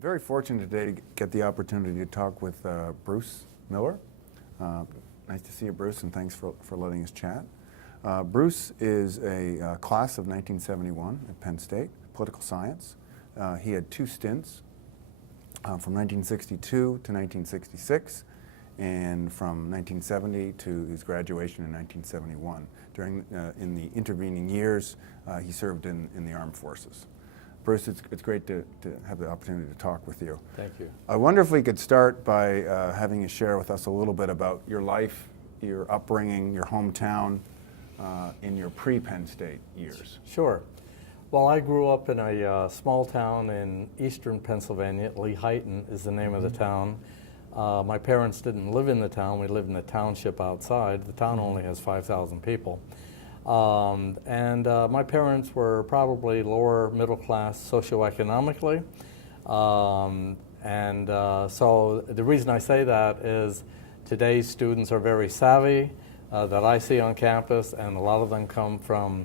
Very fortunate today to get the opportunity to talk with Bruce Miller. Nice to see you, Bruce, and thanks for letting us chat. Bruce is a class of 1971 at Penn State, political science. He had two stints from 1962 to 1966, and from 1970 to his graduation in 1971. In the intervening years, he served in the armed forces. Bruce, it's great to have the opportunity to talk with you. Thank you. I wonder if we could start by having you share with us a little bit about your life, your upbringing, your hometown, in your pre-Penn State years. Sure. Well, I grew up in a small town in eastern Pennsylvania. Lehighton is the name of the town. My parents didn't live in the town. We lived in a township outside. The town only has 5,000 people. My parents were probably lower middle class socioeconomically. So the reason I say that is today's students are very savvy that I see on campus, and a lot of them come from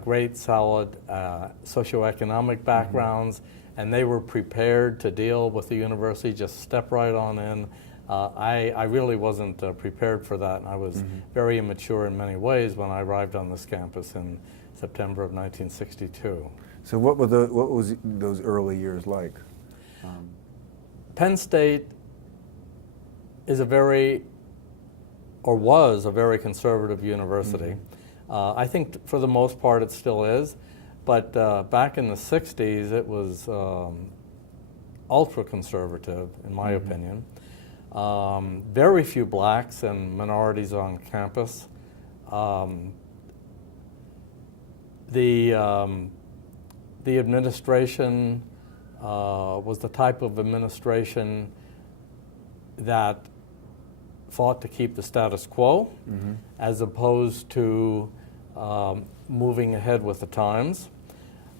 great, solid socioeconomic backgrounds, and they were prepared to deal with the university, just step right on in. I really wasn't prepared for that, and I was very immature in many ways when I arrived on this campus in September of 1962. So what was those early years like? Penn State is was a very conservative university. I think for the most part it still is, but back in the 60s it was ultra conservative in my opinion. Very few blacks and minorities on campus. The administration was the type of administration that fought to keep the status quo as opposed to moving ahead with the times.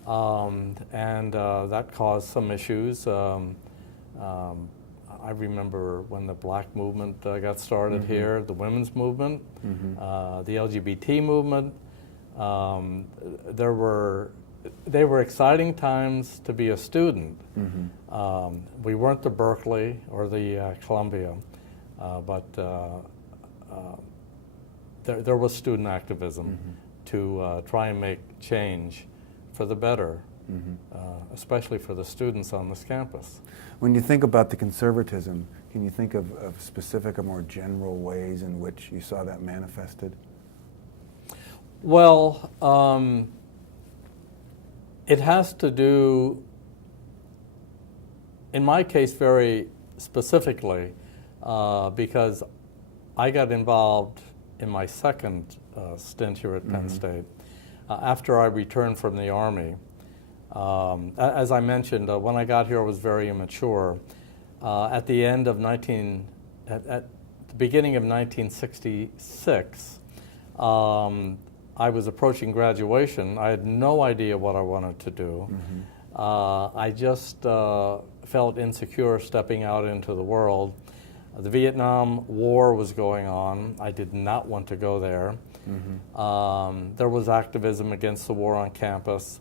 That caused some issues. I remember when the black movement got started here, the women's movement, the LGBT movement. They were exciting times to be a student. We weren't the Berkeley or the Columbia, but there was student activism to try and make change for the better. Especially for the students on this campus. When you think about the conservatism, can you think of specific or more general ways in which you saw that manifested? Well, it has to do, in my case very specifically, because I got involved in my second stint here at Penn State after I returned from the Army. As I mentioned, when I got here, I was very immature. At the beginning of 1966, I was approaching graduation. I had no idea what I wanted to do. I just felt insecure stepping out into the world. The Vietnam War was going on. I did not want to go there. There was activism against the war on campus.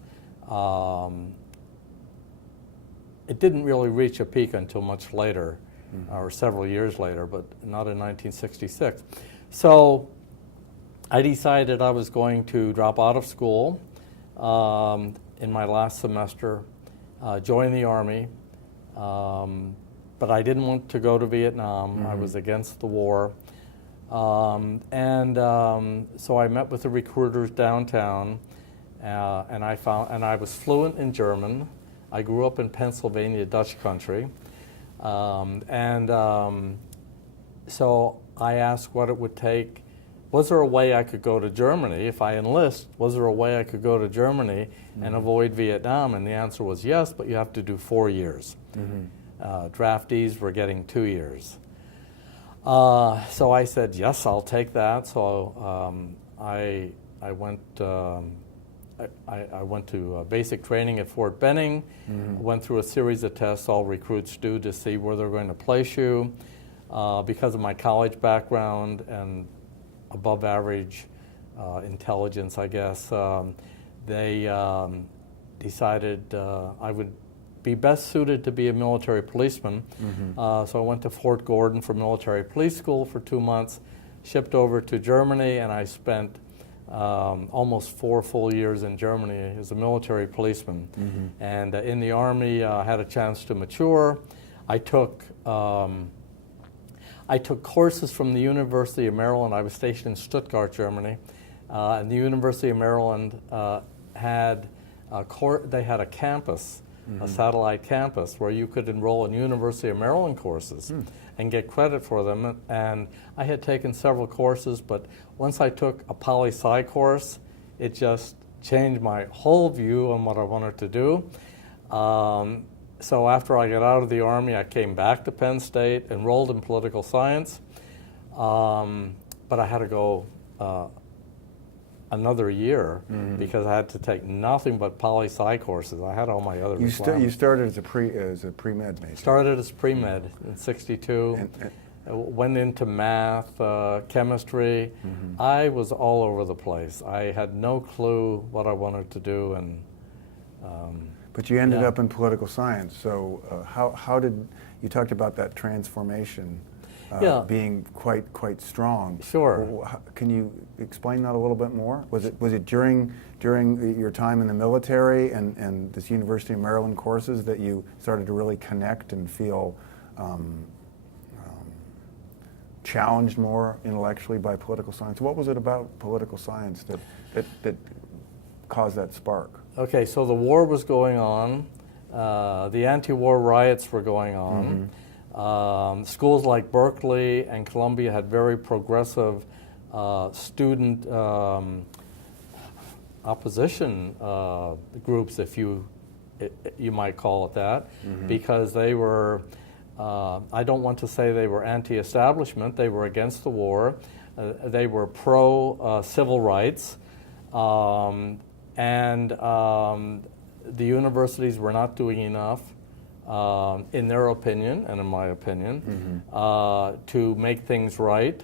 It didn't really reach a peak until much later, or several years later, but not in 1966. So I decided I was going to drop out of school in my last semester, join the Army, but I didn't want to go to Vietnam. I was against the war. So I met with the recruiters downtown. And I was fluent in German. I grew up in Pennsylvania, Dutch country. So I asked what it would take. Was there a way I could go to Germany? If I enlist, was there a way I could go to Germany and avoid Vietnam? And the answer was yes, but you have to do 4 years. Draftees were getting 2 years. So I said, yes, I'll take that. So I went to basic training at Fort Benning, went through a series of tests all recruits do to see where they're going to place you. Because of my college background and above average intelligence, I guess, they decided I would be best suited to be a military policeman. So I went to Fort Gordon for military police school for 2 months, shipped over to Germany, and I spent almost 4 full years in Germany as a military policeman. And in the Army, I had a chance to mature. I took courses from the University of Maryland. I was stationed in Stuttgart, Germany. And the University of Maryland had a campus, a satellite campus, where you could enroll in University of Maryland courses and get credit for them. And I had taken several courses, but once I took a poli-sci course, it just changed my whole view on what I wanted to do. So after I got out of the Army, I came back to Penn State, enrolled in political science, but I had to go another year because I had to take nothing but poli-sci courses. I had all my other You started as a pre-med major. Started as pre-med in '62, went into math, chemistry. I was all over the place. I had no clue what I wanted to do, and but you ended up in political science. So how did you talked about that transformation being quite strong? Sure. Can you explain that a little bit more? Was it during your time in the military and this University of Maryland courses that you started to really connect and feel challenged more intellectually by political science? What was it about political science that caused that spark? Okay, so the war was going on. The anti-war riots were going on. Schools like Berkeley and Columbia had very progressive student opposition groups, if you might call it that, because they were, I don't want to say they were anti-establishment, they were against the war, they were pro-civil rights, and the universities were not doing enough, in their opinion and in my opinion, to make things right,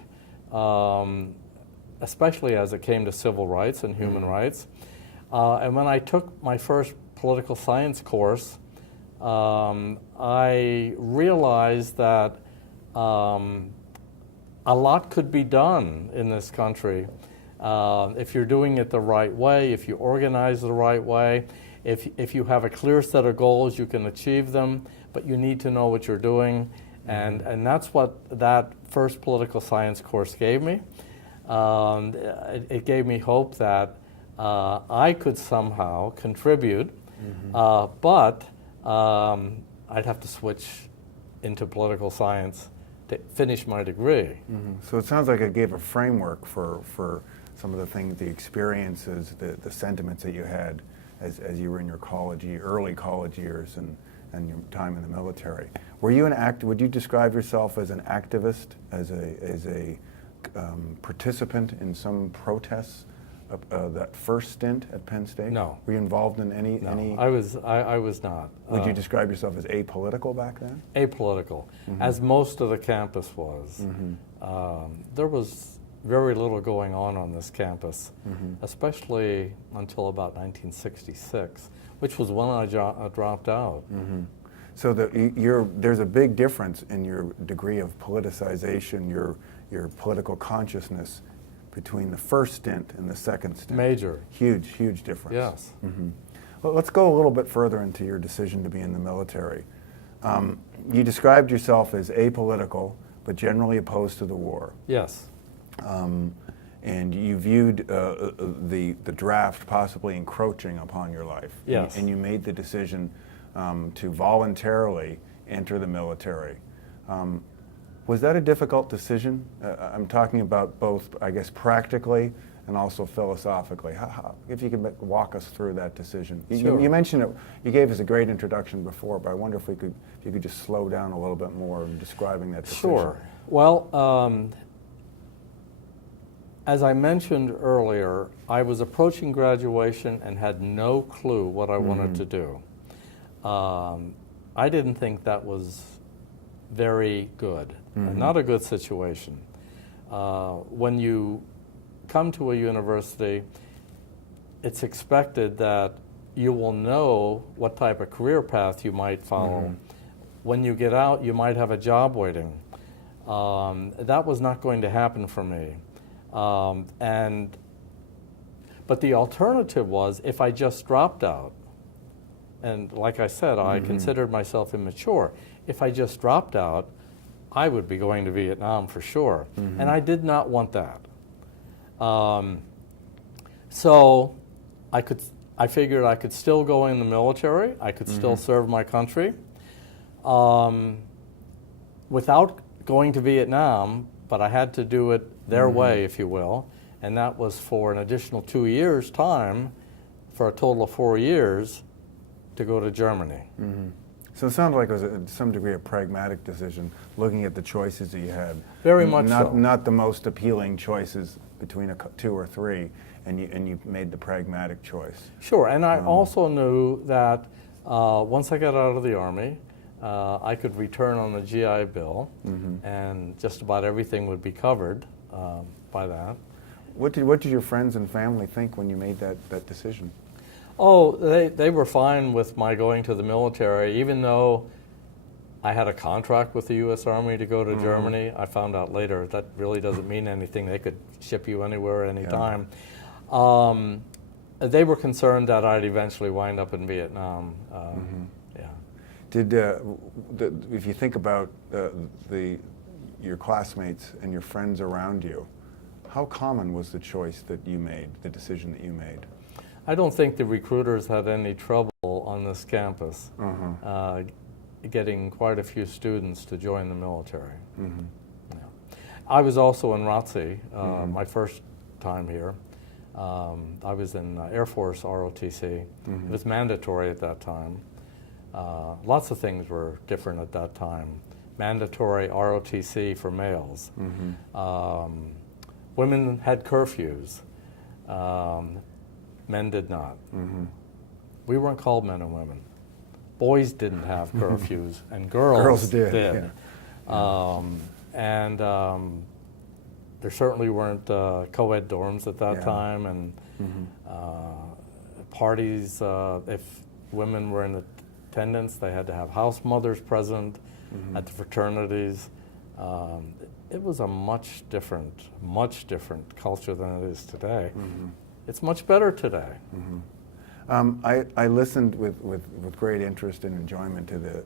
especially as it came to civil rights and human rights. And when I took my first political science course, I realized that a lot could be done in this country if you're doing it the right way, if you organize the right way. If you have a clear set of goals, you can achieve them, but you need to know what you're doing. And that's what that first political science course gave me. It gave me hope that I could somehow contribute, but I'd have to switch into political science to finish my degree. So it sounds like it gave a framework for some of the things, the experiences, the sentiments that you had as you were in your early college years and your time in the military. Were you would you describe yourself as an activist, as a participant in some protests that first stint at Penn State? No. Were you involved in any? No, I was not. Would you describe yourself as apolitical back then? Apolitical, as most of the campus was. There was very little going on this campus, especially until about 1966, which was when I dropped out. So there's a big difference in your degree of politicization, your political consciousness between the first stint and the second stint. Major. Huge difference. Yes. Well, let's go a little bit further into your decision to be in the military. You described yourself as apolitical, but generally opposed to the war. Yes. And you viewed the draft possibly encroaching upon your life. Yes. And you made the decision to voluntarily enter the military. Was that a difficult decision? I'm talking about both, I guess, practically and also philosophically. If you could walk us through that decision. Sure. You mentioned it. You gave us a great introduction before, but I wonder if you could just slow down a little bit more in describing that decision. Sure. Well, as I mentioned earlier, I was approaching graduation and had no clue what I wanted to do. I didn't think that was very good, not a good situation. When you come to a university, it's expected that you will know what type of career path you might follow. When you get out, you might have a job waiting. That was not going to happen for me. But the alternative was if I just dropped out, and like I said, I considered myself immature. If I just dropped out, I would be going to Vietnam for sure. And I did not want that. So I figured I could still go in the military. I could still serve my country without going to Vietnam, but I had to do it their way, if you will. And that was for an additional 2 years' time, for a total of 4 years, to go to Germany. So it sounded like it was to some degree a pragmatic decision, looking at the choices that you had. Very much so. Not the most appealing choices between two or three, and you made the pragmatic choice. Sure, and I also knew that once I got out of the Army, I could return on the GI Bill, and just about everything would be covered by that. What did your friends and family think when you made that decision? Oh, they were fine with my going to the military, even though I had a contract with the U.S. Army to go to Germany. I found out later that really doesn't mean anything. They could ship you anywhere, anytime. They were concerned that I'd eventually wind up in Vietnam. Yeah. Did if you think about your classmates and your friends around you, how common was the choice that you made, the decision that you made? I don't think the recruiters had any trouble on this campus getting quite a few students to join the military. Yeah. I was also in ROTC, my first time here. I was in Air Force ROTC. It was mandatory at that time. Lots of things were different at that time. Mandatory ROTC for males. Women had curfews. Men did not. We weren't called men and women. Boys didn't have curfews, and girls did. Yeah. There certainly weren't co-ed dorms at that time, and parties, if women were in attendance, they had to have house mothers present at the fraternities. It was a much different culture than it is today. It's much better today. I listened with great interest and enjoyment to the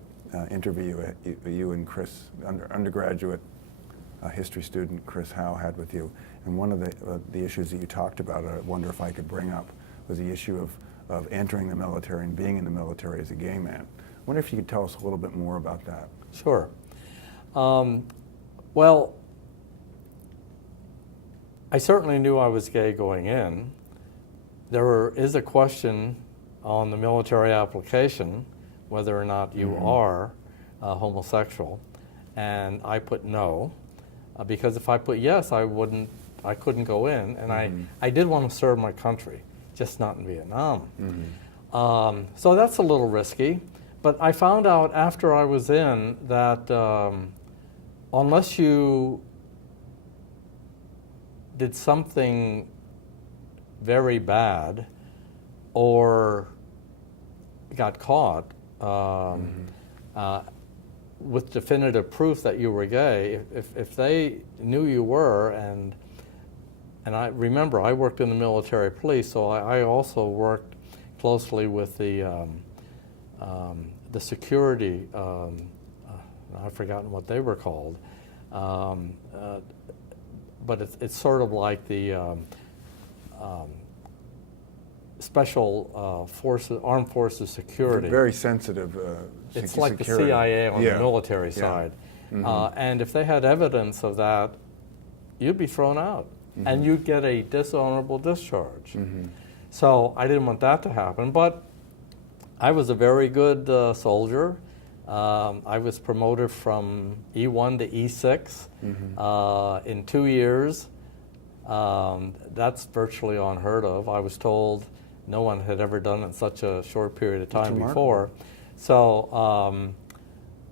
interview you and Chris, undergraduate history student Chris Howe, had with you. And one of the issues that you talked about, I wonder if I could bring up, was the issue of entering the military and being in the military as a gay man. I wonder if you could tell us a little bit more about that. Sure. Well, I certainly knew I was gay going in. There is a question on the military application whether or not you are homosexual, and I put no, because if I put yes, I couldn't go in, and I did want to serve my country, just not in Vietnam. So that's a little risky, but I found out after I was in that unless you did something very bad or got caught with definitive proof that you were gay, if they knew you were, and I remember I worked in the military police, so I also worked closely with the security, I've forgotten what they were called, but it's sort of like the special forces, armed forces security. Very sensitive. It's like security. the CIA on the military side. And if they had evidence of that, you'd be thrown out, and you'd get a dishonorable discharge. So I didn't want that to happen, but I was a very good soldier. I was promoted from E1 to E6 in 2 years. That's virtually unheard of. I was told no one had ever done it in such a short period of time before. So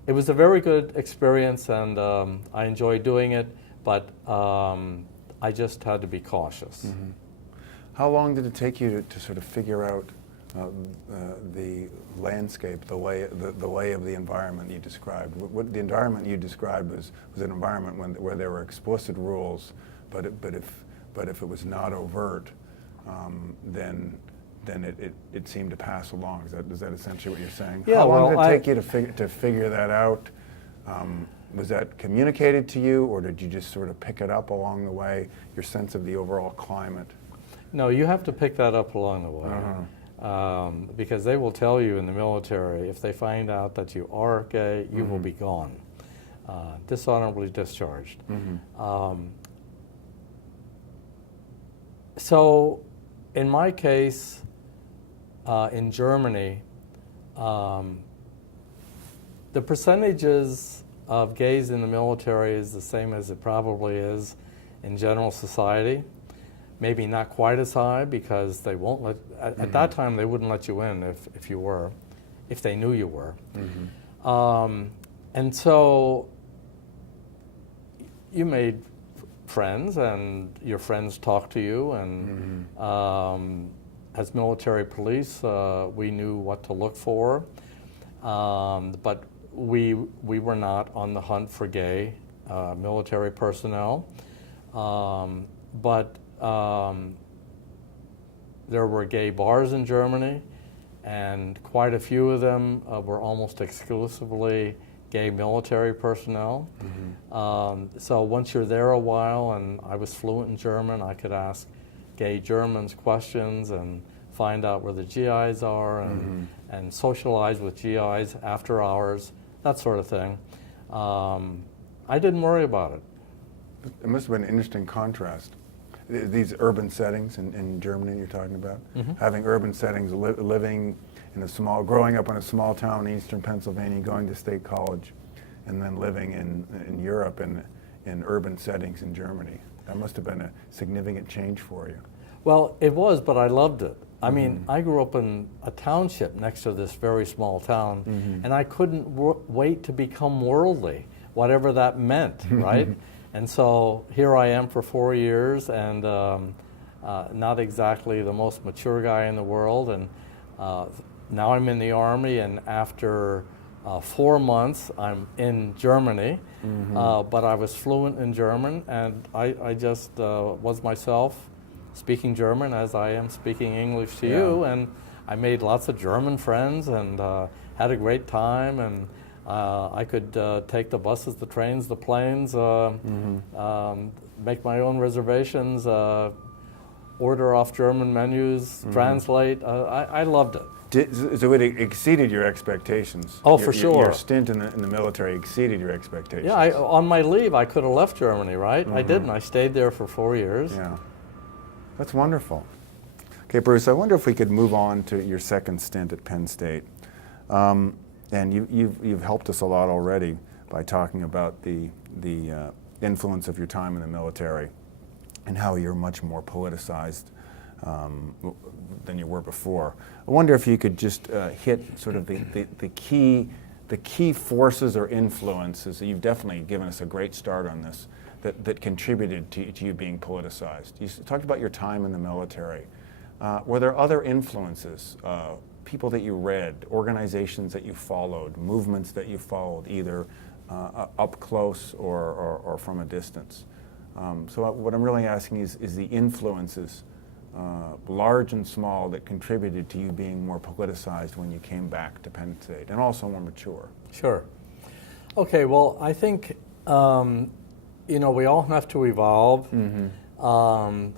it was a very good experience, and I enjoyed doing it, but I just had to be cautious. How long did it take you to sort of figure out the landscape, the lay of the environment you described. What the environment you described was an environment where there were explicit rules, but if it was not overt, then it seemed to pass along. Is that essentially what you're saying? Yeah. How long well, did it take you to figure that out? Was that communicated to you, or did you just sort of pick it up along the way? Your sense of the overall climate. No, you have to pick that up along the way, because they will tell you in the military, if they find out that you are gay, you will be gone, dishonorably discharged. So, in my case, in Germany, the percentages of gays in the military is the same as it probably is in general society. Maybe not quite as high, because they won't let, at that time they wouldn't let you in if you were, if they knew you were. And so you made friends, and your friends talked to you, and as military police, we knew what to look for, but we were not on the hunt for gay military personnel, but there were gay bars in Germany, and quite a few of them were almost exclusively gay military personnel. So once you're there a while, and I was fluent in German, I could ask gay Germans questions and find out where the GIs are, and socialize with GIs after hours, that sort of thing. I didn't worry about it. It must have been an interesting contrast. These urban settings in Germany you're talking about, having urban settings, living in growing up in a small town in eastern Pennsylvania, going to state college, and then living in Europe in urban settings in Germany. That must have been a significant change for you. Well, it was, but I loved it. I mean, I grew up in a township next to this very small town, and I couldn't wait to become worldly, whatever that meant, right? And so here I am for 4 years, and not exactly the most mature guy in the world, and now I'm in the Army, and after 4 months I'm in Germany, but I was fluent in German, and I just was myself, speaking German as I am speaking English to you, and I made lots of German friends, and had a great time, and I could take the buses, the trains, the planes, make my own reservations, order off German menus, translate. I loved it. So it exceeded your expectations. Oh, for sure. Your stint in the military exceeded your expectations. Yeah, on my leave, I could have left Germany, right? I didn't. I stayed there for 4 years. Yeah, that's wonderful. Okay, Bruce, I wonder if we could move on to your second stint at Penn State. And you've helped us a lot already by talking about the influence of your time in the military and how you're much more politicized than you were before. I wonder if you could just hit sort of the key forces or influences. You've definitely given us a great start on this that contributed to you being politicized. You talked about your time in the military. Were there other influences? People that you read, organizations that you followed, movements that you followed, either up close or from a distance. So what I'm really asking is the influences, large and small, that contributed to you being more politicized when you came back to Penn State, and also more mature. Sure. Okay, well, I think, we all have to evolve and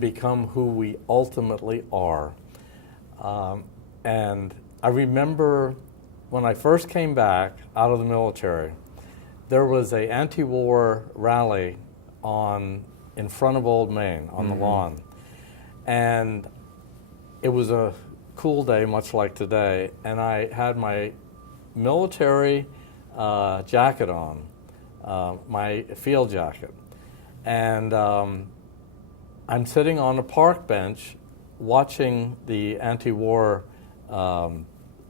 become who we ultimately are. And I remember when I first came back out of the military, there was an anti-war rally in front of Old Main on the lawn. And it was a cool day, much like today, and I had my military jacket on, my field jacket. And I'm sitting on a park bench watching the anti-war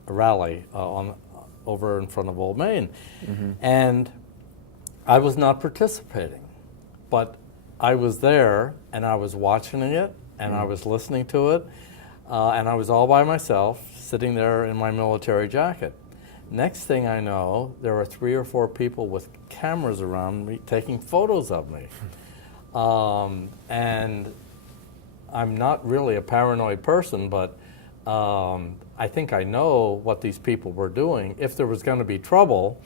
rally over in front of Old Main. And I was not participating, but I was there and I was watching it and I was listening to it. And I was all by myself, sitting there in my military jacket. Next thing I know, there were 3 or 4 people with cameras around me taking photos of me. And I'm not really a paranoid person, but I think I know what these people were doing. If there was going to be trouble,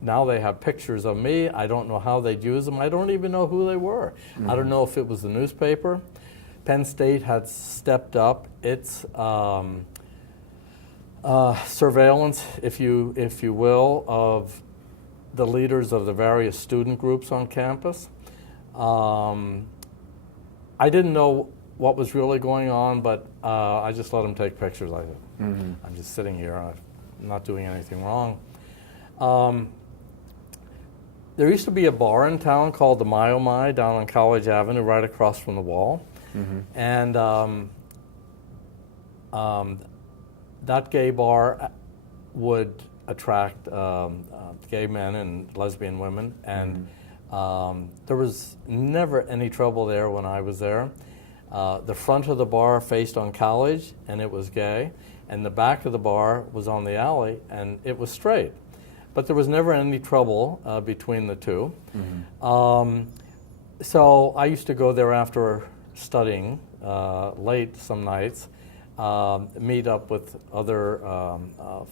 now they have pictures of me. I don't know how they'd use them. I don't even know who they were. I don't know if it was the newspaper. Penn State had stepped up its surveillance, if you will, of the leaders of the various student groups on campus. I didn't know what was really going on, but I just let them take pictures. I said, I'm just sitting here. I'm not doing anything wrong. There used to be a bar in town called the My Oh My down on College Avenue, right across from the wall. And that gay bar would attract gay men and lesbian women, and there was never any trouble there when I was there. The front of the bar faced on College, and it was gay, and the back of the bar was on the alley, and it was straight. But there was never any trouble between the two. So I used to go there after studying late some nights, meet up with other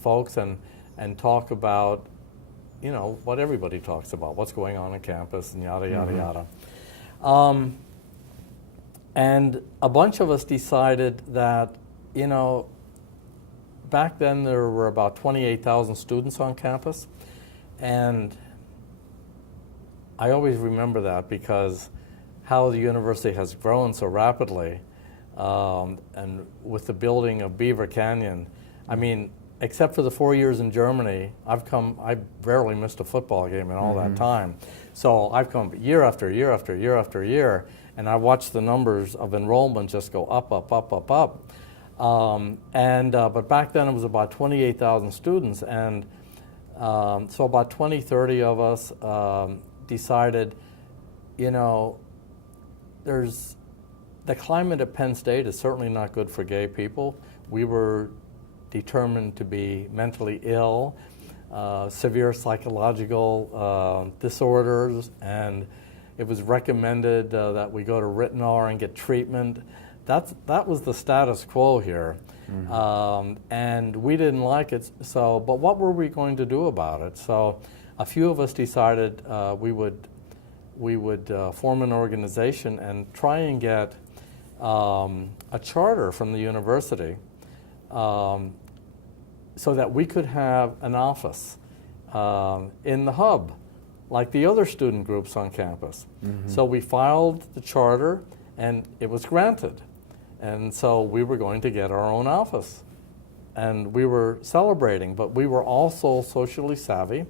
folks and talk about, you know, what everybody talks about, what's going on campus and yada, yada, yada. And a bunch of us decided that, you know, back then there were about 28,000 students on campus, and I always remember that because how the university has grown so rapidly, and with the building of Beaver Canyon, I mean, except for the 4 years in Germany, I barely missed a football game in all that time. So I've come year after year after year after year, and I watched the numbers of enrollment just go up, up, up, up, up. But back then it was about 28,000 students, and so about 20, 30 of us decided, you know, the climate at Penn State is certainly not good for gay people. We were determined to be mentally ill, severe psychological disorders, and it was recommended that we go to Ritenour and get treatment. That was the status quo here, and we didn't like it. So, but what were we going to do about it? So, a few of us decided we would form an organization and try and get a charter from the university so that we could have an office in the hub, like the other student groups on campus. So we filed the charter, and it was granted. And so we were going to get our own office. And we were celebrating, but we were also socially savvy,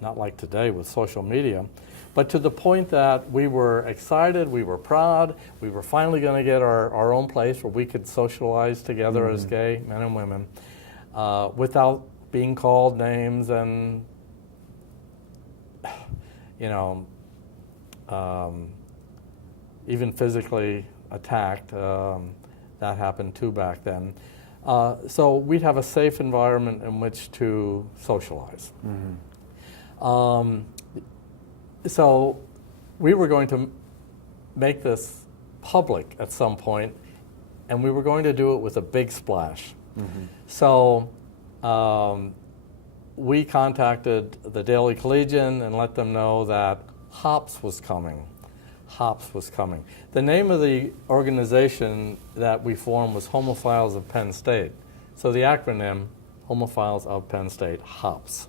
not like today with social media, but to the point that we were excited, we were proud, we were finally going to get our own place where we could socialize together as gay men and women without being called names and, you know, even physically attacked. That happened too back then. So we'd have a safe environment in which to socialize. So we were going to make this public at some point, and we were going to do it with a big splash. So we contacted the Daily Collegian and let them know that HOPS was coming. HOPS was coming. The name of the organization that we formed was Homophiles of Penn State. So the acronym, Homophiles of Penn State, HOPS.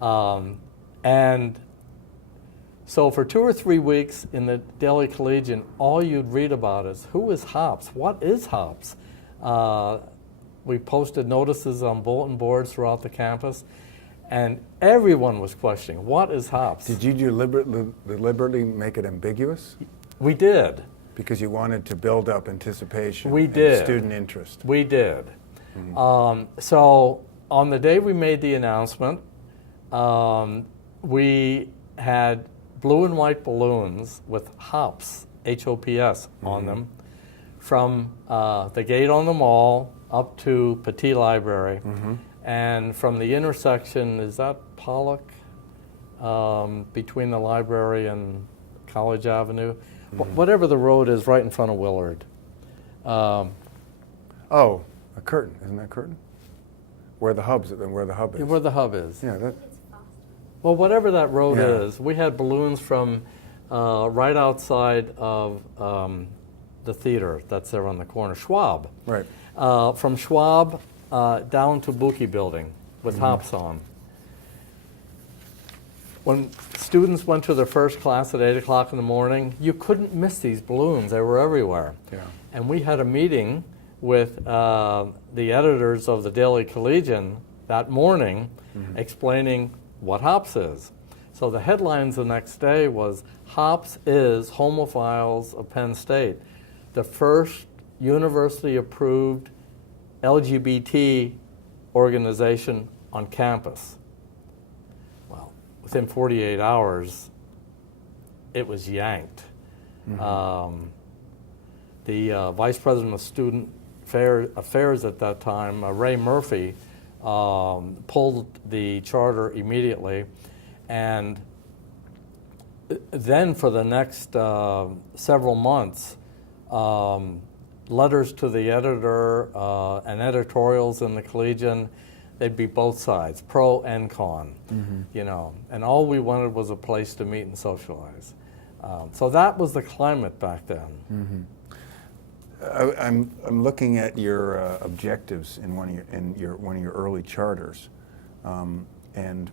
And so for 2 or 3 weeks in the Daily Collegian, all you'd read about is, who is HOPS? What is HOPS? We posted notices on bulletin boards throughout the campus, and everyone was questioning, what is HOPS? Did you deliberately make it ambiguous? We did. Because you wanted to build up anticipation We and did. student interest. We did. So on the day we made the announcement, we had blue and white balloons with HOPS, H-O-P-S, on them, from the gate on the mall up to Petit Library. Mm-hmm. And from the intersection, is that Pollock, between the library and College Avenue? Whatever the road is right in front of Willard. Oh, a Curtin, isn't that Curtin? Where the hub is. Where the hub is. Yeah, that. Well, whatever that road Yeah. is, we had balloons from right outside of the theater that's there on the corner, Schwab. Right. From Schwab down to Buki Building with hops on. When students went to their first class at 8 o'clock in the morning, you couldn't miss these balloons. They were everywhere. Yeah. And we had a meeting with the editors of the Daily Collegian that morning explaining what hops is. So the headlines the next day was, "Hops is Homophiles of Penn State, the first university-approved LGBT organization on campus." Well, within 48 hours, it was yanked. The vice president of student affairs at that time, Ray Murphy, pulled the charter immediately, and then for the next several months, letters to the editor and editorials in the Collegian, they'd be both sides, pro and con, you know, and all we wanted was a place to meet and socialize. So that was the climate back then. I'm looking at your objectives in one of your early charters, and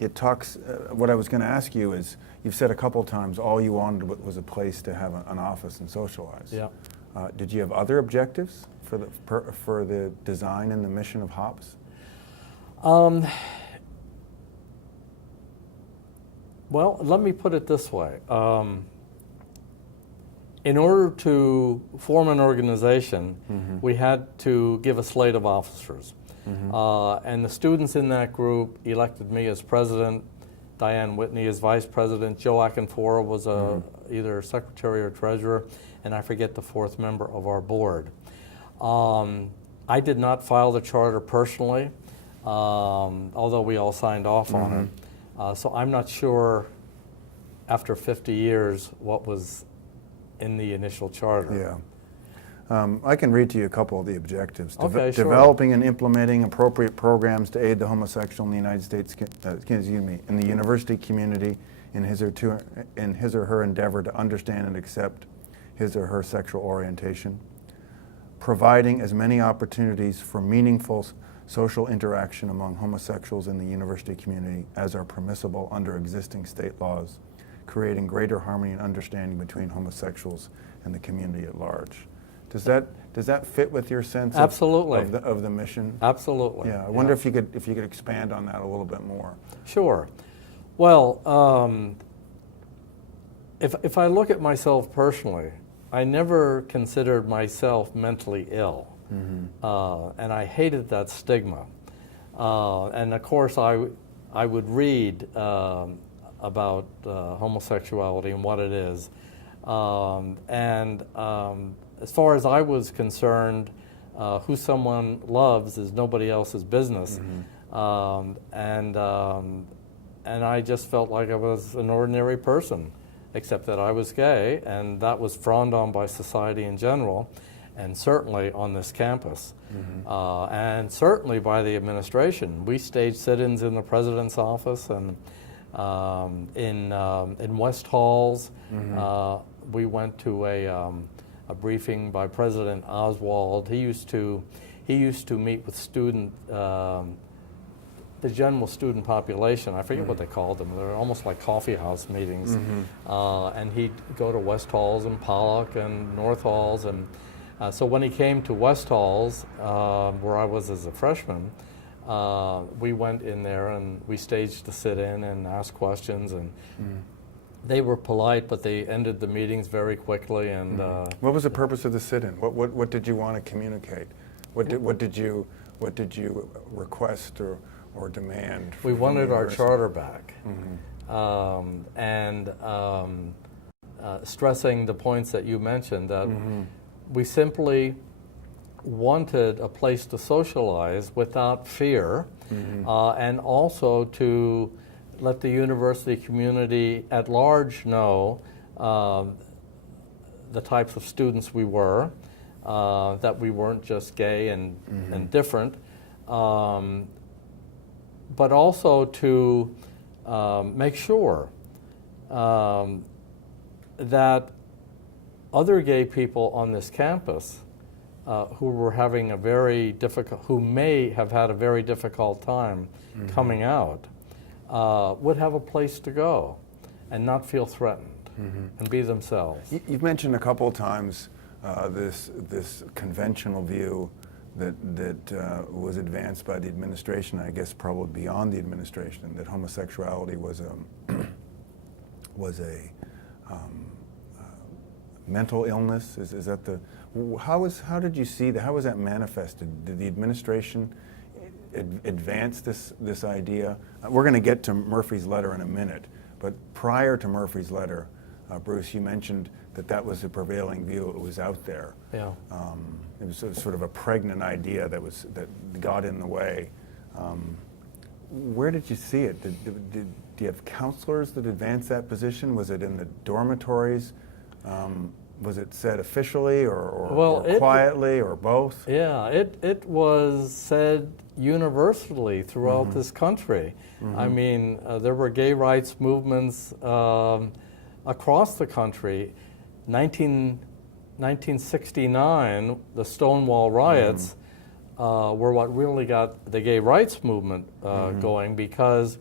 it talks. What I was going to ask you is, you've said a couple times all you wanted was a place to have an office and socialize. Yeah. Did you have other objectives for the design and the mission of Hops? Well, let me put it this way. In order to form an organization, we had to give a slate of officers. And the students in that group elected me as president, Diane Whitney as vice president, Joe Akinfora was either secretary or treasurer, and I forget the fourth member of our board. I did not file the charter personally, although we all signed off on it. So I'm not sure, after 50 years, what was in the initial charter. Yeah. I can read to you a couple of the objectives. Okay, sure. Developing and implementing appropriate programs to aid the homosexual in the United States, in the university community in his or her endeavor to understand and accept his or her sexual orientation. Providing as many opportunities for meaningful social interaction among homosexuals in the university community as are permissible under existing state laws, creating greater harmony and understanding between homosexuals and the community at large. Does that fit with your sense Absolutely. Of the mission? Absolutely. Yeah. I wonder if you could expand on that a little bit more. Sure. Well, if I look at myself personally, I never considered myself mentally ill, and I hated that stigma. And of course, I would read about homosexuality and what it is. As far as I was concerned, who someone loves is nobody else's business. And I just felt like I was an ordinary person, except that I was gay, and that was frowned on by society in general, and certainly on this campus, and certainly by the administration. We staged sit-ins in the president's office and in West Halls. We went to a briefing by President Oswald. He used to meet with the general student population. I forget what they called them. They're almost like coffee house meetings. And he'd go to West Halls and Pollock and North Halls. And so when he came to West Halls, where I was as a freshman, we went in there and we staged the sit-in and asked questions. And they were polite, but they ended the meetings very quickly. And what was the purpose of the sit-in? What did you want to communicate? What did you request or demand? We wanted our charter back, stressing the points that you mentioned, that we simply wanted a place to socialize without fear, and also to let the university community at large know the types of students we were, that we weren't just gay and different, but also to make sure that other gay people on this campus who were having a very difficult, who may have had a very difficult time coming out, would have a place to go and not feel threatened and be themselves. You've mentioned a couple of times this conventional view that was advanced by the administration, I guess probably beyond the administration, that homosexuality was a mental illness. Is that the how did you see that? How was that manifested? Did the administration advance this idea? We're going to get to Murphy's letter in a minute, but prior to Murphy's letter, Bruce, you mentioned that was the prevailing view. It was out there. Yeah. It was sort of a pregnant idea that got in the way. Where did you see it? Do you have counselors that advanced that position? Was it in the dormitories? Was it said officially or quietly or both? Yeah, it was said universally throughout this country. I mean, there were gay rights movements across the country. 1969, the Stonewall riots were what really got the gay rights movement going, because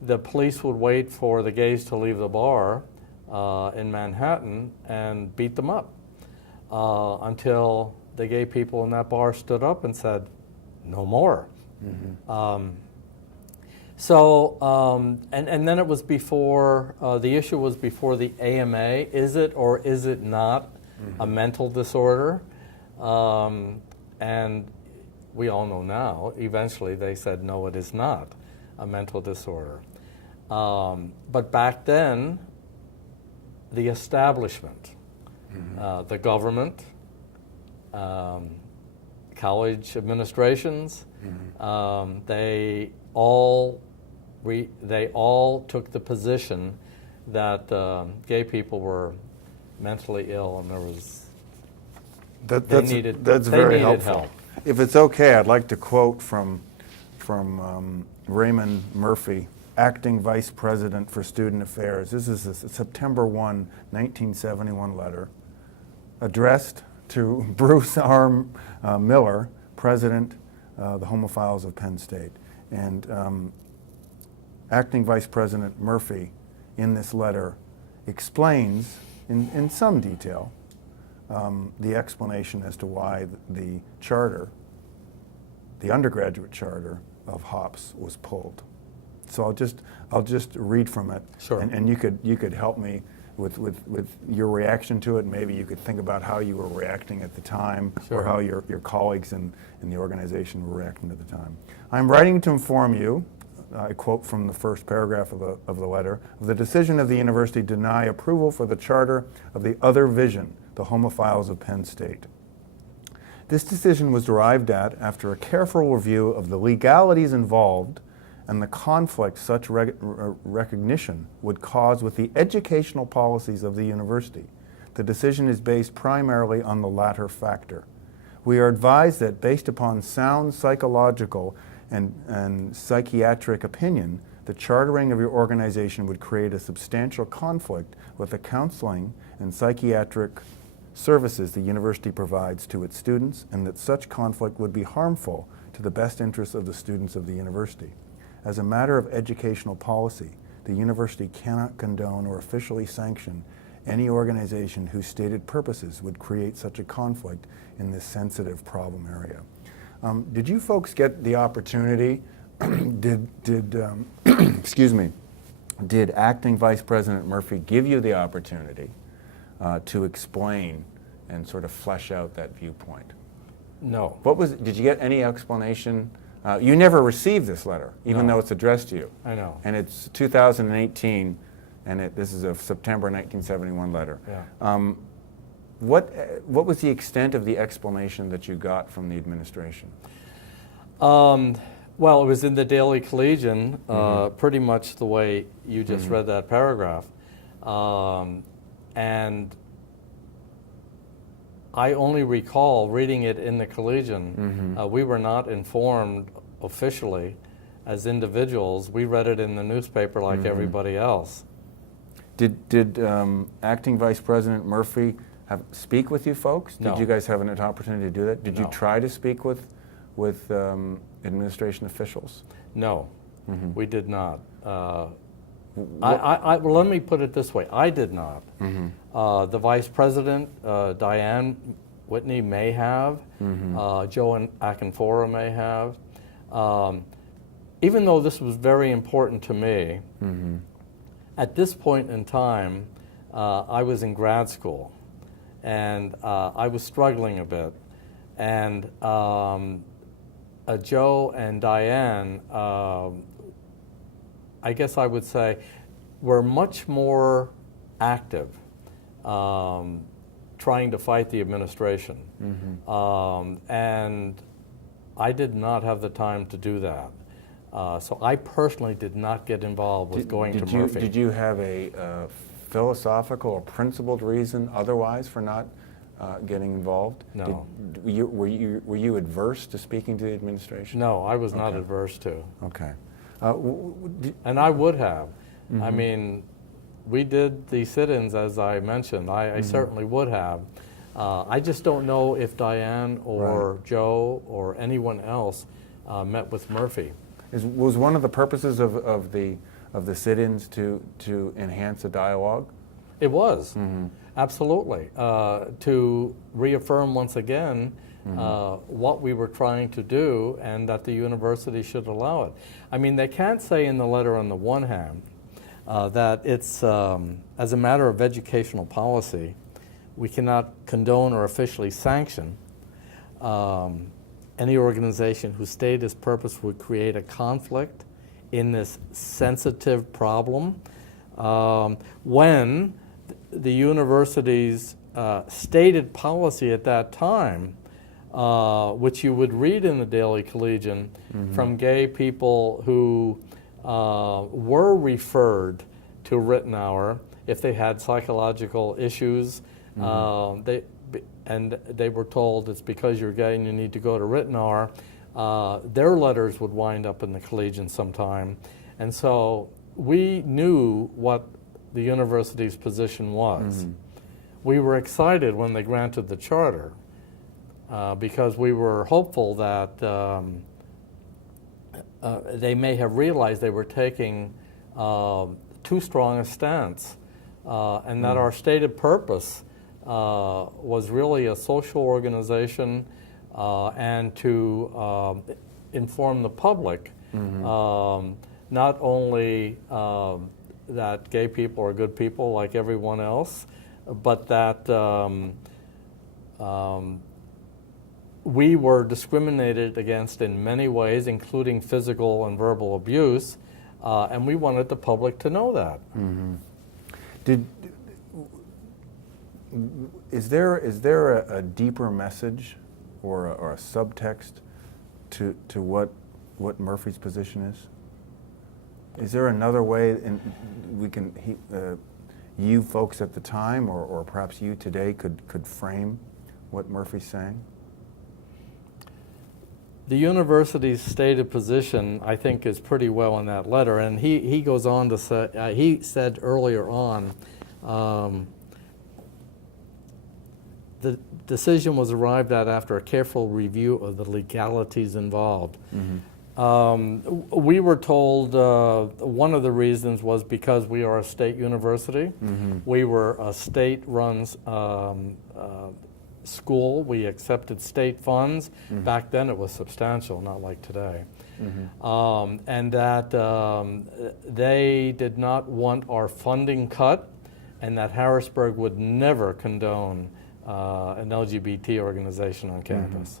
the police would wait for the gays to leave the bar in Manhattan and beat them up until the gay people in that bar stood up and said, no more. And then it was before, the issue was before the AMA. Is it or is it not a mental disorder? And we all know now, eventually they said, no, it is not a mental disorder. But back then, the establishment, the government, college administrations, they all took the position that gay people were mentally ill, and that's very helpful. Help. If it's okay, I'd like to quote from Raymond Murphy, Acting Vice President for Student Affairs. This is a September 1, 1971 letter addressed to Bruce R. Miller, President of the Homophiles of Penn State. And Acting Vice President Murphy, in this letter, explains in some detail the explanation as to why the charter, the undergraduate charter of HOPS, was pulled. So I'll just read from it, sure. and you could help me with your reaction to it. Maybe you could think about how you were reacting at the time, sure. or how your colleagues in the organization were reacting at the time. I'm writing to inform you, I quote from the first paragraph of the letter, of the decision of the university to deny approval for the charter of the other vision, the Homophiles of Penn State. This decision was arrived at after a careful review of the legalities involved and the conflict such recognition would cause with the educational policies of the university. The decision is based primarily on the latter factor. We are advised that based upon sound psychological and psychiatric opinion, the chartering of your organization would create a substantial conflict with the counseling and psychiatric services the university provides to its students, and that such conflict would be harmful to the best interests of the students of the university. As a matter of educational policy, the university cannot condone or officially sanction any organization whose stated purposes would create such a conflict in this sensitive problem area. Did you folks get the opportunity, excuse me, did Acting Vice President Murphy give you the opportunity to explain and sort of flesh out that viewpoint? No. Did you get any explanation? You never received this letter, even though it's addressed to you. I know. And it's 2018, and this is a September 1971 letter. Yeah. what was the extent of the explanation that you got from the administration? Well, it was in the Daily Collegian, pretty much the way you just read that paragraph. And I only recall reading it in the Collegian. We were not informed officially as individuals. We read it in the newspaper like everybody else. Did Acting Vice President Murphy speak with you folks? No. Did you guys have an opportunity to do that? Did you No. try to speak with administration officials? No, we did not. Well, let me put it this way. I did not. The Vice President, Diane Whitney, may have. Joe Akinfora may have. Even though this was very important to me, at this point in time, I was in grad school, and I was struggling a bit. And Joe and Diane, I guess I would say, were much more active trying to fight the administration. And I did not have the time to do that. So I personally did not get involved with going to Murphy. Did you have a philosophical or principled reason otherwise for not getting involved? No. Were you adverse to speaking to the administration? No, I was not adverse to. Okay. And I would have. I mean, we did the sit-ins, as I mentioned. I certainly would have. I just don't know if Diane or Joe or anyone else met with Murphy. Was one of the purposes of the sit-ins to enhance the dialogue? It was, absolutely, to reaffirm once again what we were trying to do and that the university should allow it. I mean, they can't say in the letter on the one hand that it's, as a matter of educational policy, we cannot condone or officially sanction any organization whose stated purpose would create a conflict in this sensitive problem, when the university's stated policy at that time, which you would read in the Daily Collegian from gay people who were referred to Ritenour if they had psychological issues, and they were told it's because you're gay and you need to go to Ritenour. Their letters would wind up in the Collegian sometime. And so we knew what the university's position was. We were excited when they granted the charter because we were hopeful that they may have realized they were taking too strong a stance and that our stated purpose was really a social organization and to inform the public not only that gay people are good people like everyone else, but that we were discriminated against in many ways, including physical and verbal abuse, and we wanted the public to know that. Is there a deeper message or a subtext to what Murphy's position is? Is there another way you folks at the time or perhaps you today could frame what Murphy's saying? The university's stated position, I think, is pretty well in that letter, and he goes on to say, he said earlier on, the decision was arrived at after a careful review of the legalities involved. We were told one of the reasons was because we are a state university. We were a state-run school. We accepted state funds. Back then it was substantial, not like today. And that they did not want our funding cut and that Harrisburg would never condone an LGBT organization on campus.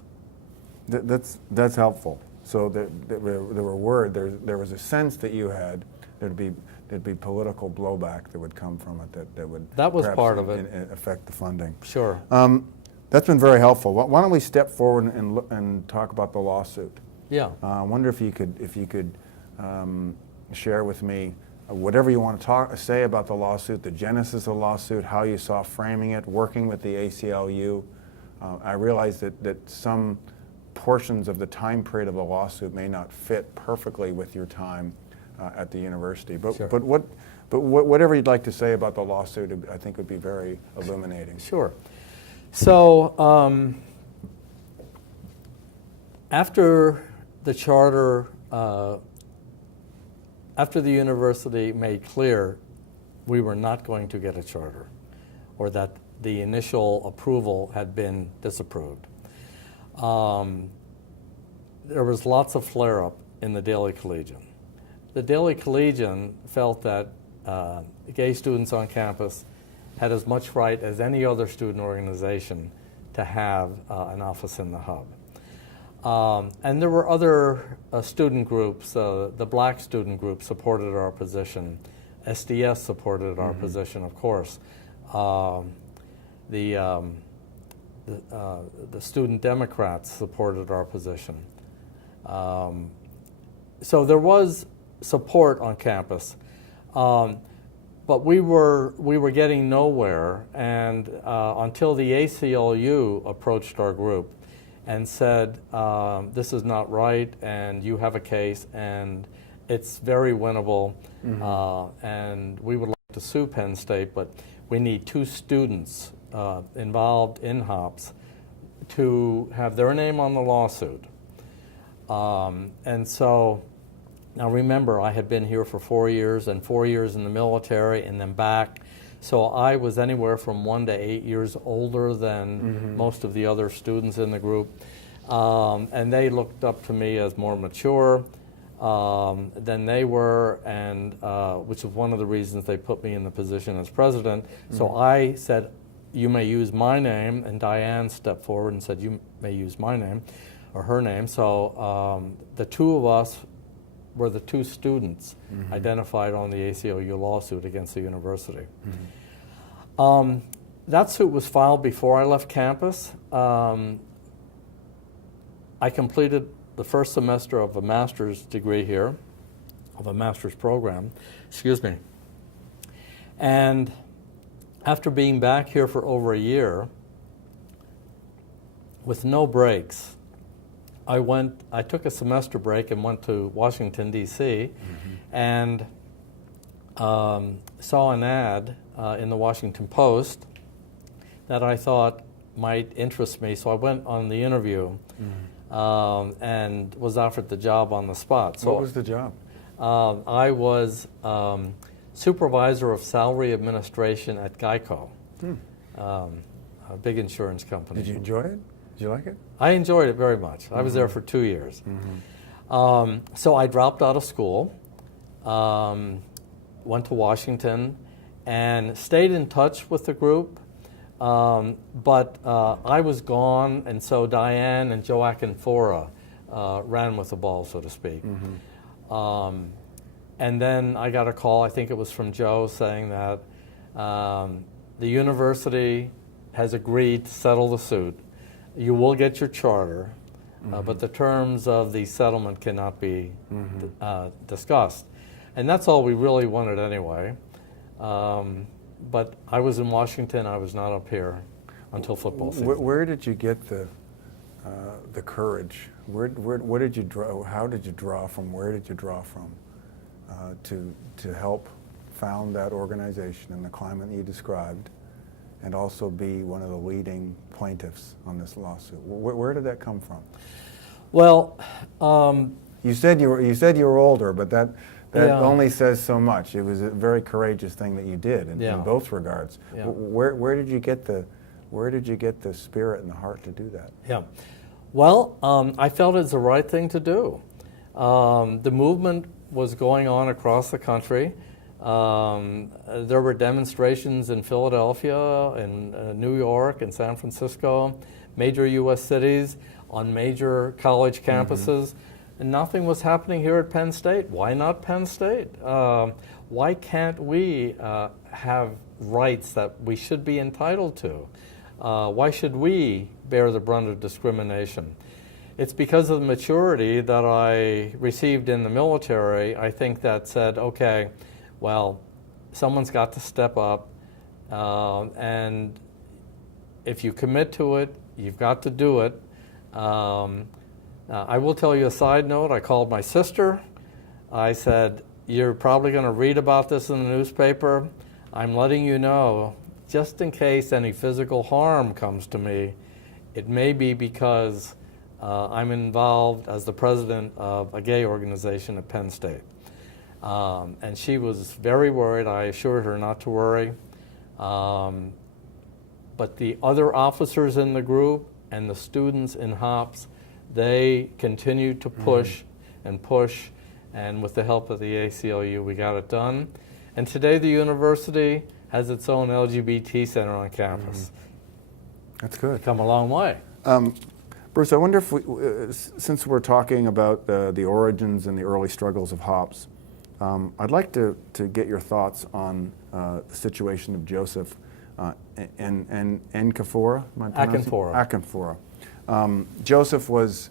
That's helpful. So there was a sense that you had there'd be there'd be political blowback that would come from it that would That was perhaps part of it. affect the funding. Sure. That's been very helpful. Why don't we step forward and talk about the lawsuit? Yeah. I wonder if you could share with me whatever you want to say about the lawsuit, the genesis of the lawsuit, how you saw framing it, working with the ACLU. I realize that some portions of the time period of the lawsuit may not fit perfectly with your time at the university. But Sure. whatever you'd like to say about the lawsuit, I think would be very illuminating. Sure. So after the charter, after the university made clear we were not going to get a charter, or that the initial approval had been disapproved, there was lots of flare-up in the Daily Collegian. The Daily Collegian felt that gay students on campus had as much right as any other student organization to have an office in the hub. And there were other student groups. The black student group supported our position. SDS supported our position, of course. The student Democrats supported our position. So there was support on campus, but we were getting nowhere. And until the ACLU approached our group and said, "This is not right, and you have a case, and it's very winnable, and we would like to sue Penn State, but we need 2 students involved in HOPS to have their name on the lawsuit." And so, now remember, I had been here for 4 years, and 4 years in the military, and then back. So I was anywhere from 1 to 8 years older than most of the other students in the group. And they looked up to me as more mature than they were, and which is one of the reasons they put me in the position as president. So I said, "You may use my name," and Diane stepped forward and said, "You may use my name," or her name. So the 2 of us were the 2 students identified on the ACLU lawsuit against the university. That suit was filed before I left campus. I completed the first semester of a master's degree here, of a master's program, excuse me. And after being back here for over a year, with no breaks, I took a semester break and went to Washington, D.C., and saw an ad in the Washington Post that I thought might interest me. So I went on the interview and was offered the job on the spot. So what was the job? I was supervisor of salary administration at Geico, a big insurance company. Did you enjoy it? Did you like it? I enjoyed it very much. I was there for 2 years. So I dropped out of school, went to Washington, and stayed in touch with the group. But I was gone, and so Diane and Joaquin Fora ran with the ball, so to speak. And then I got a call, I think it was from Joe, saying that the university has agreed to settle the suit. You will get your charter, but the terms of the settlement cannot be discussed. And that's all we really wanted anyway. But I was in Washington, I was not up here until football season. Where did you get the courage? What did you draw? How did you draw from? Where did you draw from to help found that organization in the climate you described, and also be one of the leading plaintiffs on this lawsuit? Where did that come from? Well, you said you were older, but that Yeah. only says so much. It was a very courageous thing that you did in both regards. Yeah. Where did you get the spirit and the heart to do that? Yeah. Well, I felt it's the right thing to do. The movement was going on across the country. There were demonstrations in Philadelphia, in New York, and San Francisco, major U.S. cities, on major college campuses. and nothing was happening here at Penn State. Why not Penn State? Why can't we have rights that we should be entitled to? Why should we bear the brunt of discrimination? It's because of the maturity that I received in the military, I think, that said, okay, well, someone's got to step up, and if you commit to it, you've got to do it. I will tell you a side note. I called my sister. I said, you're probably going to read about this in the newspaper. I'm letting you know, just in case any physical harm comes to me, it may be because I'm involved as the president of a gay organization at Penn State. And she was very worried. I assured her not to worry. But the other officers in the group and the students in HOPS, they continued to push and push, and with the help of the ACLU, we got it done. And today the university has its own LGBT center on campus. That's good. Come a long way. Bruce, I wonder if we, since we're talking about the origins and the early struggles of HOPS, I'd like to get your thoughts on the situation of Joseph Akinfora. Akinfora. Joseph was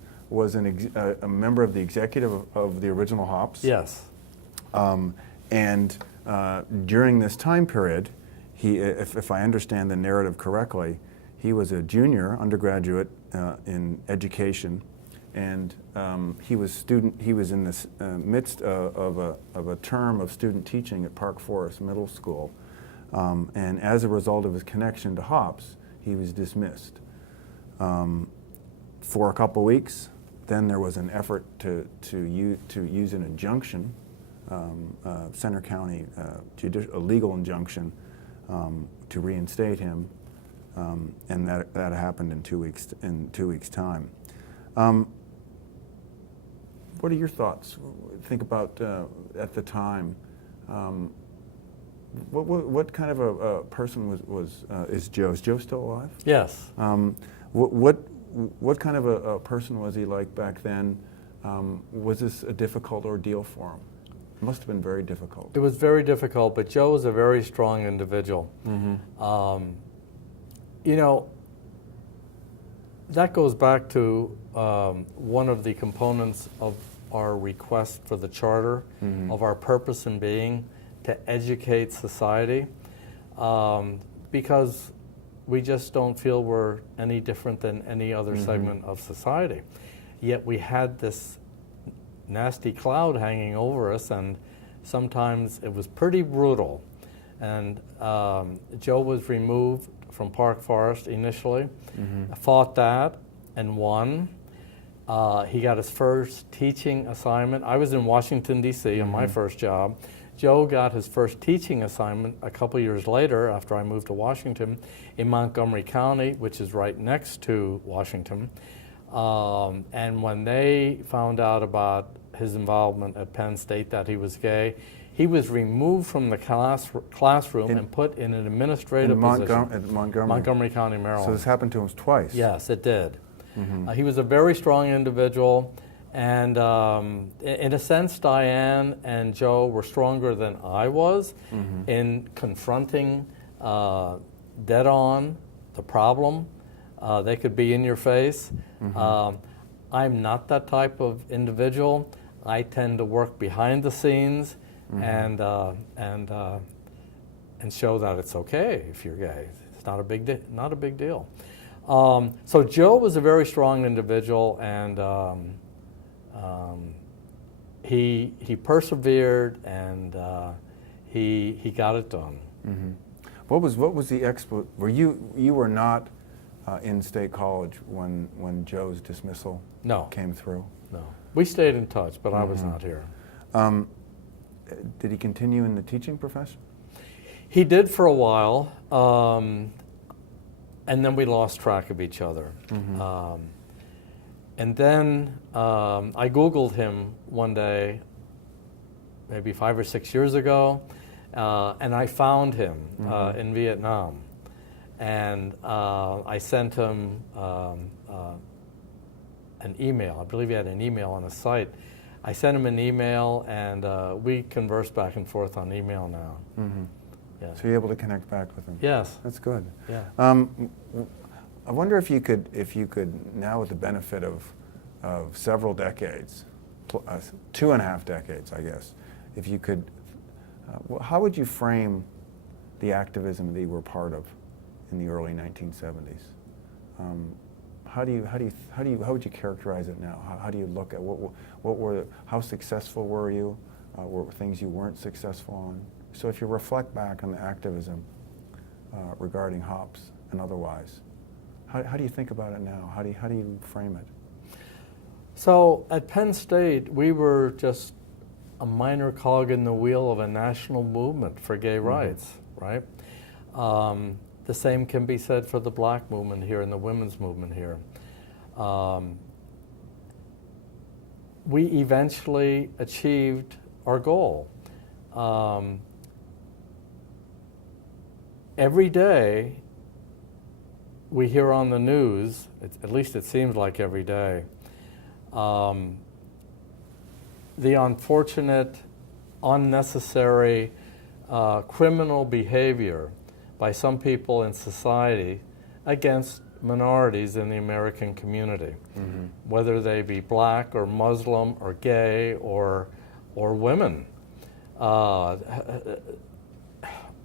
a member of the executive of the original HOPS. Yes. And during this time period, he, if I understand the narrative correctly, he was a junior undergraduate in education, and he was in the midst of a term of student teaching at Park Forest Middle School, and as a result of his connection to HOPS, he was dismissed for a couple weeks. Then there was an effort to use an injunction, Center County a legal injunction, to reinstate him, and that happened in 2 weeks' time. What are your thoughts? Think about at the time. What kind of a person is Joe? Is Joe still alive? Yes. What kind of a person was he like back then? Was this a difficult ordeal for him? It must have been very difficult. It was very difficult, but Joe was a very strong individual. You know, that goes back to one of the components of our request for the charter, of our purpose in being, to educate society, because we just don't feel we're any different than any other segment of society. Yet we had this nasty cloud hanging over us, and sometimes it was pretty brutal. And Joe was removed from Park Forest initially, fought that and won. He got his first teaching assignment. I was in Washington, D.C. on my first job. Joe got his first teaching assignment a couple years later after I moved to Washington in Montgomery County, which is right next to Washington. And when they found out about his involvement at Penn State, that he was gay, he was removed from the classroom and put in an administrative position at Montgomery County, Maryland. So this happened to him twice. Yes, it did. He was a very strong individual, and in a sense, Diane and Joe were stronger than I was in confronting dead-on the problem. They could be in your face. I'm not that type of individual. I tend to work behind the scenes and show that it's okay if you're gay. It's not a big deal. So Joe was a very strong individual, and he persevered, and he got it done. What was the expo? You were not in State College when Joe's dismissal came through? No. We stayed in touch, but I was not here. Did he continue in the teaching profession? He did for a while, and then we lost track of each other. And then I Googled him one day, maybe 5 or 6 years ago, and I found him in Vietnam. And I sent him an email. I believe he had an email on his site. I sent him an email, and we converse back and forth on email now. Mm-hmm. Yeah. So you're able to connect back with him? Yes. That's good. Yeah. I wonder if you could now, with the benefit of several decades, 2.5 decades, I guess, if you could, how would you frame the activism that you were part of in the early 1970s? How would you characterize it now? How do you look at how successful were you? Were things you weren't successful on? So if you reflect back on the activism regarding hops and otherwise, how do you think about it now? How do you frame it? So at Penn State, we were just a minor cog in the wheel of a national movement for gay rights, right? The same can be said for the black movement here and the women's movement here. We eventually achieved our goal. Every day we hear on the news, at least it seems like every day, the unfortunate, unnecessary criminal behavior by some people in society against minorities in the American community, whether they be black or Muslim or gay or women.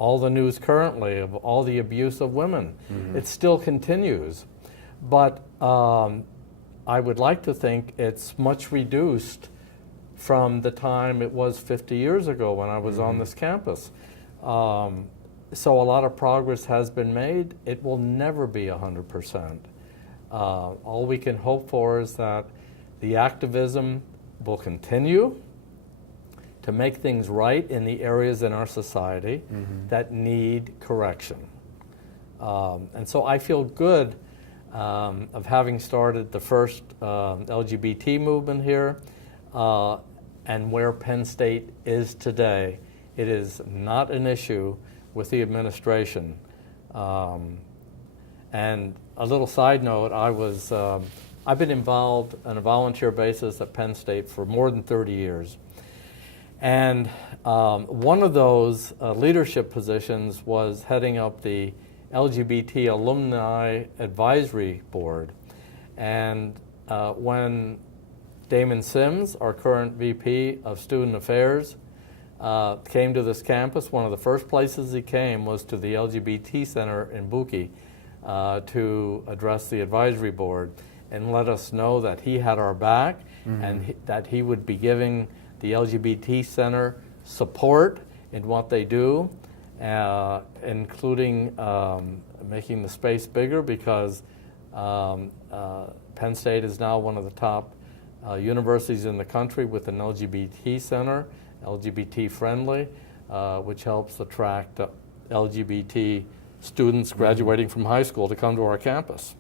All the news currently of all the abuse of women, it still continues. But I would like to think it's much reduced from the time it was 50 years ago when I was on this campus. So a lot of progress has been made. It will never be 100%. All we can hope for is that the activism will continue to make things right in the areas in our society that need correction. And so I feel good of having started the first LGBT movement here, and where Penn State is today. It is not an issue with the administration. And a little side note, I've been involved on a volunteer basis at Penn State for more than 30 years. And one of those leadership positions was heading up the LGBT Alumni Advisory Board. And when Damon Sims, our current VP of Student Affairs, came to this campus, one of the first places he came was to the LGBT Center in Buki to address the advisory board and let us know that he had our back and that he would be giving the LGBT Center support in what they do, including making the space bigger, because Penn State is now one of the top universities in the country with an LGBT center, LGBT friendly, which helps attract LGBT students graduating from high school to come to our campus.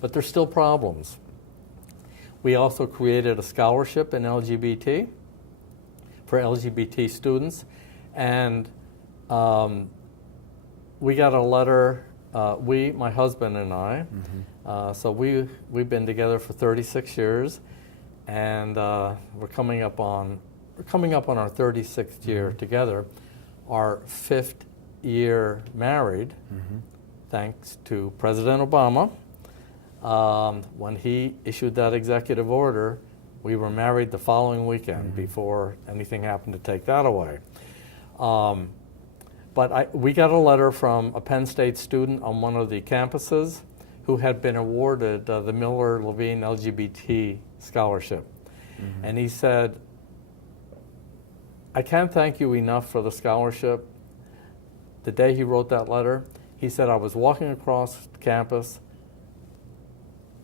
But there's still problems. We also created a scholarship in LGBT for LGBT students, and we got a letter, my husband and I, so we've been together for 36 years, and we're coming up on our 36th year together, our 5th year married, thanks to President Obama. When he issued that executive order, we were married the following weekend before anything happened to take that away. But we got a letter from a Penn State student on one of the campuses who had been awarded the Miller Levine LGBT Scholarship. And he said, "I can't thank you enough for the scholarship." The day he wrote that letter, he said, "I was walking across campus.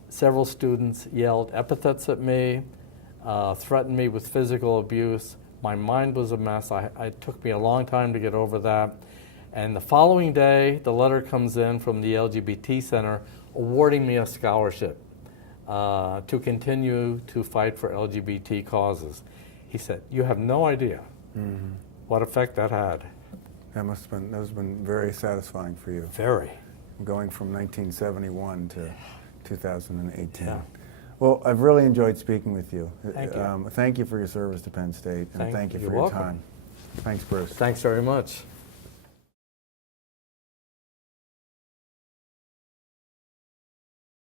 Several students yelled epithets at me, threatened me with physical abuse. My mind was a mess. It took me a long time to get over that. And the following day, the letter comes in from the LGBT Center awarding me a scholarship to continue to fight for LGBT causes." He said, "You have no idea what effect that had." That must have been very satisfying for you. Very. Going from 1971 to 2018. Yeah. Well, I've really enjoyed speaking with you. Thank you. Thank you for your service to Penn State, and thank you for You're your welcome. time. Thanks, Bruce. Thanks very much.